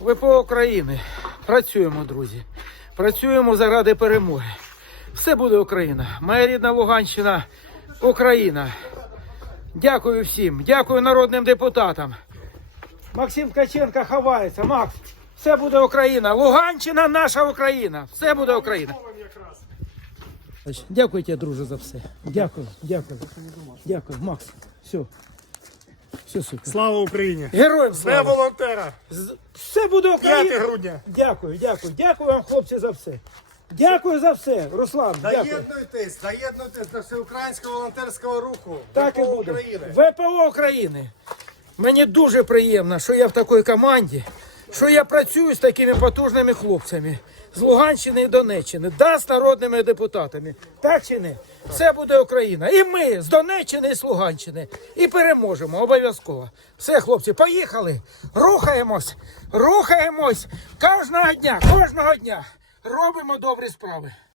ВПО України. Працюємо, друзі. Працюємо заради перемоги. Все буде Україна. Моя рідна Луганщина, Україна. Дякую всім. Дякую народним депутатам. Максим Ткаченко ховається. Макс, все буде Україна. Луганщина наша Україна. Все буде Україна. Дякую тебе, друже, за все. Дякую, дякую. Дякую, Макс. Все. Все супер. Слава Україні! Героям слава! слава! волонтера! З- Все буде 5 грудня! Дякую, дякую. Дякую вам, хлопці, за все. Дякую за все. Руслан, дякую. Доєднуйтесь, доєднуйтесь до всеукраїнського волонтерського руху. Так і ВПО буде. України. ВПО України. Мені дуже приємно, що я в такій команді, що я працюю з такими потужними хлопцями з Луганщини і Донеччини, да, з народними депутатами. Так чи не? Все буде Україна. І ми з Донеччини і з Луганщини. І переможемо обов'язково. Все, хлопці, поїхали. Рухаємось, рухаємось кожного дня, кожного дня. Робимо добрі справи.